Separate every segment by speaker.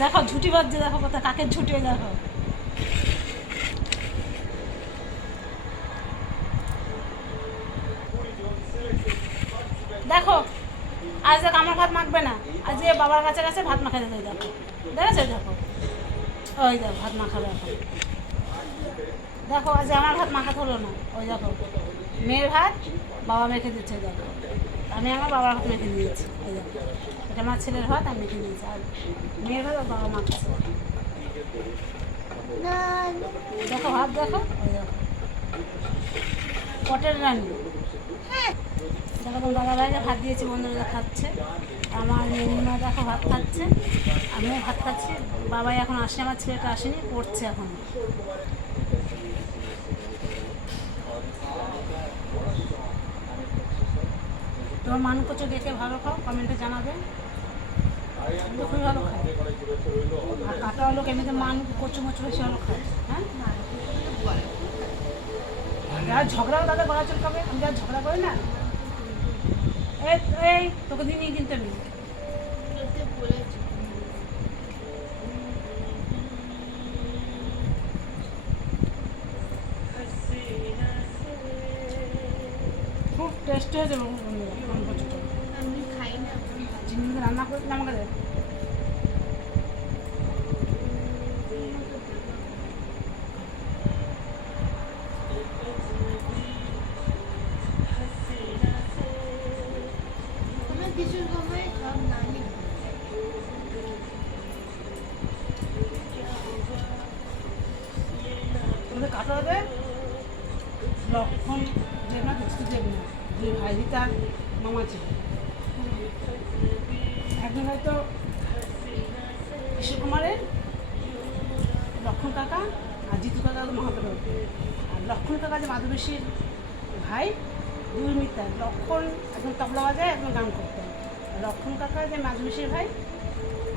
Speaker 1: দেখো, ঝুটি বাজছে, দেখো কোথায় কাকের ঝুটি দেখো। দেখো, আজ দেখ, আমার ভাত মাখবে না। আজ এ বাবার কাছে কাছে ভাত মাখাতে দেয় দেখো। দেখেছ দেখো? ওই দেখো, ভাত মাখাবে এখন। দেখো, আজ আমার ভাত মাখাতে হলো না। ওই দেখো, মেয়ের ভাত বাবা মেখে দিচ্ছে, দেখো। আমি আমার বাবার ভাত মেখে নিয়েছি এটা আমার ছেলের ভাত আমি মেখে নিয়েছি আর মেয়ের ওর বাবা মা দেখো ভাত দেখো। পটের রান্না দেখো দাদা ভাইকে ভাত দিয়েছি বন্ধুরা খাচ্ছে। আমার মেমা দেখো, ভাত খাচ্ছে। আমিও ভাত খাচ্ছি। বাবাই এখন আসে আমার ছেলেটা আসেনি, পড়ছে এখন। তোমার মান কচু দেখে ভালো খাও, কমেন্টে জানাবে। খুবই ভালো খায়। আর কাটা হলো এমনিতে মান কচু মচু বেশি ভালো খায় হ্যাঁ? যারা ঝগড়া তাদের গলা চলকাবে, আমি যারা ঝগড়া করি না, এই তোকে দিয়ে নিয়ে কিনতে আমি। খুব টেস্টি হয়েছে চিনি দিয়ে রান্না করে আমাকে দে। তোমাদের কাটা হবে লক্ষণ যে না দেখতে যে ভাই তার মামা ছিল। একজন হয়তো কিশোর কুমারের লক্ষণ কাকা আর জিতু কাকা মহাদেব আর লক্ষণ কাকা যে মাধবেশীর ভাই, দুই মিত্র লক্ষণ একজন তবলা বাজায় একজন গান করতেন লক্ষণ কাকা যে মাধবেশীর ভাই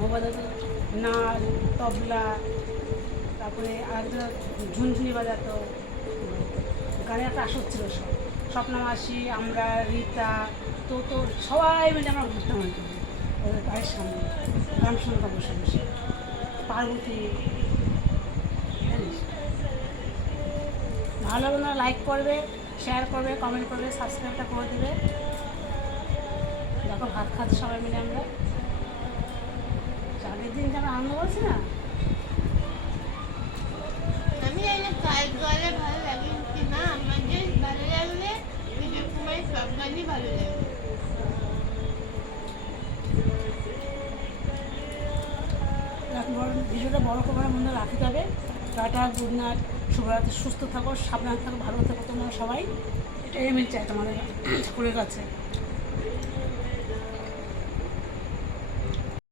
Speaker 1: ও বাজাতো নাল তবলা, তারপরে আরেকজন ঝুনঝুনি বাজাতো। গানের একটা আসর ছিল সব। স্বপ্নমাসি, আমরা, রীতা তো তো সবাই মিলে আমরা ঘুরতাম আর কি ওদের বাড়ির সামনে গান বসে বসে। পার্বতী জানিস ভালো না লাইক করবে শেয়ার করবে কমেন্ট করবে সাবস্ক্রাইবটা করে দেবে। দেখো, ভাত খাচ্ছি সবাই মিলে আমরা। আগের দিন যেন আনন্দ বলছি না।
Speaker 2: আমি জানি না কার গলা ভালো লাগে কি না আমার যে ভালো লাগলে বিজয় কুমারের সব গানই
Speaker 1: ভিডিওটা বড় করে মনে রাখতে হবে টাটা গুড নাইট শুভরাত্রি, সুস্থ থাকো, সাবধানে থাকো, ভালো থাকো তোমরা সবাই। এটাই আমি চাই তোমাদের ঠাকুরের কাছে